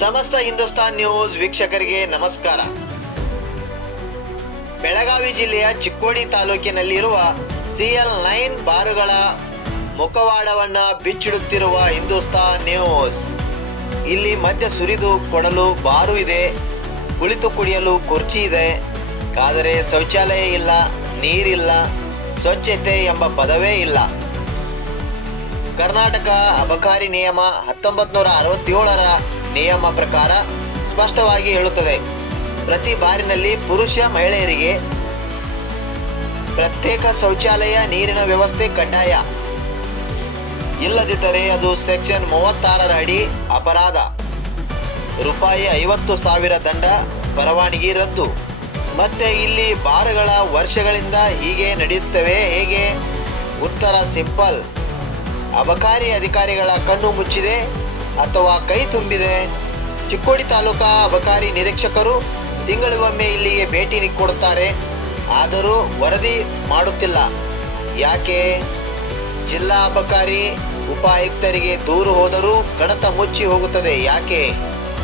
ಸಮಸ್ತ ಹಿಂದೂಸ್ತಾನ್ ನ್ಯೂಸ್ ವೀಕ್ಷಕರಿಗೆ ನಮಸ್ಕಾರ. ಬೆಳಗಾವಿ ಜಿಲ್ಲೆಯ ಚಿಕ್ಕೋಡಿ ತಾಲೂಕಿನಲ್ಲಿರುವ CL9 ಬಾರುಗಳ ಮುಖವಾಡವನ್ನ ಬಿಚ್ಚಿಡುತ್ತಿರುವ ಹಿಂದೂಸ್ತಾನ್ ನ್ಯೂಸ್. ಇಲ್ಲಿ ಮದ್ಯ ಸುರಿದು ಕೊಡಲು ಬಾರು ಇದೆ, ಕುಳಿತು ಕುಡಿಯಲು ಕುರ್ಚಿ ಇದೆ, ಆದರೆ ಶೌಚಾಲಯ ಇಲ್ಲ, ನೀರಿಲ್ಲ, ಸ್ವಚ್ಛತೆ ಎಂಬ ಪದವೇ ಇಲ್ಲ. ಕರ್ನಾಟಕ ಅಬಕಾರಿ ನಿಯಮ 1967ರ ನಿಯಮ ಪ್ರಕಾರ ಸ್ಪಷ್ಟವಾಗಿ ಹೇಳುತ್ತದೆ, ಪ್ರತಿ ಬಾರಿನಲ್ಲಿ ಪುರುಷ ಮಹಿಳೆಯರಿಗೆ ಪ್ರತ್ಯೇಕ ಶೌಚಾಲಯ, ನೀರಿನ ವ್ಯವಸ್ಥೆ ಕಡ್ಡಾಯ. ಇಲ್ಲದಿದ್ದರೆ ಅದು ಸೆಕ್ಷನ್ 36ರ ಅಡಿ ಅಪರಾಧ, ರೂಪಾಯಿ 50,000 ದಂಡ, ಪರವಾನಗಿ ರದ್ದು. ಮತ್ತೆ ಇಲ್ಲಿ ಬಾರ್ಗಳ ವರ್ಷಗಳಿಂದ ಹೀಗೆ ನಡೆಯುತ್ತವೆ ಹೇಗೆ? ಉತ್ತರ ಸಿಂಪಲ್. ಅಬಕಾರಿ ಅಧಿಕಾರಿಗಳ ಕಣ್ಣು ಮುಚ್ಚಿದೆ ಅಥವಾ ಕೈ ತುಂಬಿದೆ. ಚಿಕ್ಕೋಡಿ ತಾಲೂಕಾ ಅಬಕಾರಿ ನಿರೀಕ್ಷಕರು ತಿಂಗಳಿಗೊಮ್ಮೆ ಇಲ್ಲಿಗೆ ಭೇಟಿ ಕೊಡುತ್ತಾರೆ, ಆದರೂ ವರದಿ ಮಾಡುತ್ತಿಲ್ಲ. ಯಾಕೆ? ಜಿಲ್ಲಾ ಅಬಕಾರಿ ಉಪ ಆಯುಕ್ತರಿಗೆ ದೂರು ಹೋದರೂ ಕಡತ ಮುಚ್ಚಿ ಹೋಗುತ್ತದೆ. ಯಾಕೆ?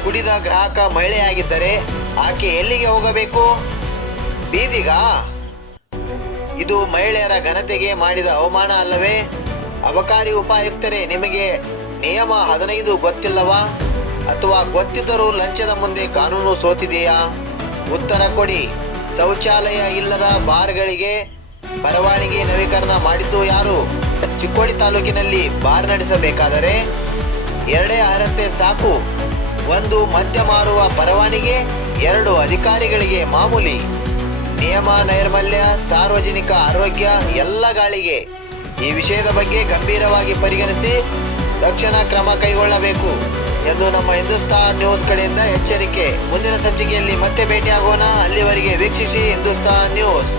ಕುಡಿದ ಗ್ರಾಹಕ ಮಹಿಳೆಯಾಗಿದ್ದರೆ ಆಕೆ ಎಲ್ಲಿಗೆ ಹೋಗಬೇಕು? ಬೀದಿಗ? ಇದು ಮಹಿಳೆಯರ ಘನತೆಗೆ ಮಾಡಿದ ಅವಮಾನ ಅಲ್ಲವೇ? ಅಬಕಾರಿ ಉಪಾಯುಕ್ತರೇ, ನಿಮಗೆ ನಿಯಮ 15 ಗೊತ್ತಿಲ್ಲವಾ? ಅಥವಾ ಗೊತ್ತಿದ್ದರೂ ಲಂಚದ ಮುಂದೆ ಕಾನೂನು ಸೋತಿದೆಯಾ? ಉತ್ತರ ಕೊಡಿ. ಶೌಚಾಲಯ ಇಲ್ಲದ ಬಾರ್ಗಳಿಗೆ ಪರವಾನಗಿ ನವೀಕರಣ ಮಾಡಿದ್ದು ಯಾರು? ಚಿಕ್ಕೋಡಿ ತಾಲೂಕಿನಲ್ಲಿ ಬಾರ್ ನಡೆಸಬೇಕಾದರೆ 2 ಅರ್ಹತೆ ಸಾಕು. 1 ಮದ್ಯ ಮಾರುವ ಪರವಾನಗಿ, 2 ಅಧಿಕಾರಿಗಳಿಗೆ ಮಾಮೂಲಿ. ನಿಯಮ ನೈರ್ಮಲ್ಯ, ಸಾರ್ವಜನಿಕ ಆರೋಗ್ಯ ಎಲ್ಲ ಗಾಳಿಗೆ. ಈ ವಿಷಯದ ಬಗ್ಗೆ ಗಂಭೀರವಾಗಿ ಪರಿಗಣಿಸಿ ತಕ್ಷಣ ಕ್ರಮ ಕೈಗೊಳ್ಳಬೇಕು ಎಂದು ನಮ್ಮ ಹಿಂದೂಸ್ತಾನ್ ನ್ಯೂಸ್ ಕಡೆಯಿಂದ ಎಚ್ಚರಿಕೆ. ಮುಂದಿನ ಸಂಚಿಕೆಯಲ್ಲಿ ಮತ್ತೆ ಭೇಟಿಯಾಗೋಣ. ಅಲ್ಲಿವರೆಗೆ ವೀಕ್ಷಿಸಿ ಹಿಂದೂಸ್ತಾನ್ ನ್ಯೂಸ್.